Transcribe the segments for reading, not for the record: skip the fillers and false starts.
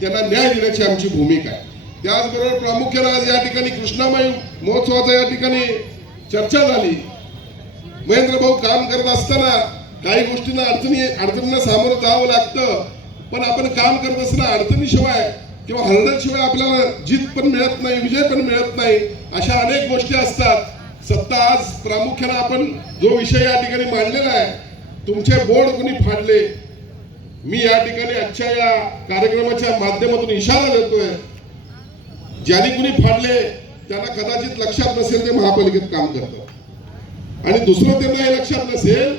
त्यांना न्याय देण्याची आमची भूमिका आहे। त्याचबरोबर प्रामुख्याने आज या ठिकाणी कृष्णामाई महोत्सवाचा या ठिकाणी चर्चा झाली। महेंद्र भाऊ काम करत असताना काही गोष्टींना अडचणींना सामोरं जावं लागतं, पण आपण काम करत असताना अडचणीशिवाय किंवा हरडशिवाय आपल्याला जीत पण मिळत नाही, विजय पण मिळत नाही, अशा अनेक गोष्टी असतात। सत्ता आज प्रामुख्याने आपण जो विषय या ठिकाणी मांडलेला आहे, तुमचे बोर्ड कोणी फाडले, मी या ठिकाणी आजच्या या कार्यक्रमाच्या माध्यमातून इशारा देतोय, ज्यांनी कुणी फाडले त्यांना कदाचित लक्षात नसेल ते महापालिकेत काम करतात, आणि दुसरं त्यांना हे लक्षात नसेल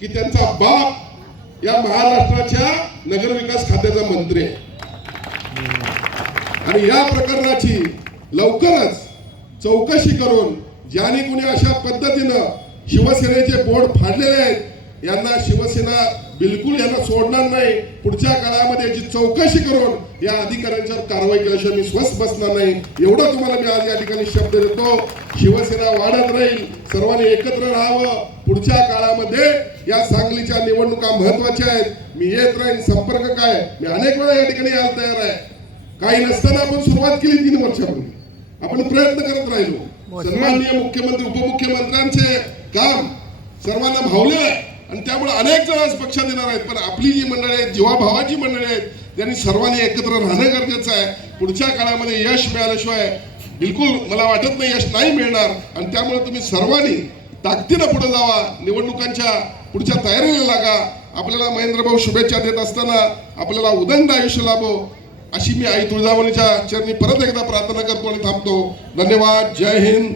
की त्यांचा बाप या महाराष्ट्राच्या नगरविकास खात्याचा मंत्री आहे। आणि या प्रकरणाची लवकरच चौकशी करून ज्यांनी कुणी अशा पद्धतीनं शिवसेनेचे बोर्ड फाडलेले आहेत, यांना शिवसेना बिलकुल यांना सोडणार नाही। पुढच्या काळामध्ये याची चौकशी करून या अधिकाऱ्यांच्यावर कारवाई केल्याशिवाय मी स्वस्थ बसणार नाही, एवढं तुम्हाला मी आज या ठिकाणी शब्द देतो। शिवसेना वाढत राहील, सर्वांनी एकत्र राहावं। पुढच्या काळामध्ये या सांगलीच्या निवडणुका महत्वाच्या आहेत, मी येत राहीन। संपर्क काय, मी अनेक वेळा या ठिकाणी यायला तयार आहे। काही नसताना आपण सुरुवात केली 3 वर्षापूर्वी, आपण प्रयत्न करत राहिलो। सन्माननीय मुख्यमंत्री उपमुख्यमंत्र्यांचे काम सर्वांना भावले आहे, आणि त्यामुळे अनेक जण आज पक्षात येणार आहेत, पण आपली जी मंडळी आहेत, जीवाभावाची मंडळी आहेत, त्यांनी सर्वांनी एकत्र राहणं गरजेचं आहे। पुढच्या काळामध्ये यश मिळाल्याशिवाय बिलकुल मला वाटत नाही यश नाही मिळणार, आणि त्यामुळे तुम्ही सर्वांनी ताकदीनं पुढे जावा, निवडणुकांच्या पुढच्या तयारीला लागा। आपल्याला महेंद्र भाऊ शुभेच्छा देत असताना आपल्याला उदंड आयुष्य लाभो अशी मी आई तुळजाभवानीच्या चरणी परत एकदा प्रार्थना करतो आणि थांबतो। धन्यवाद। जय हिंद।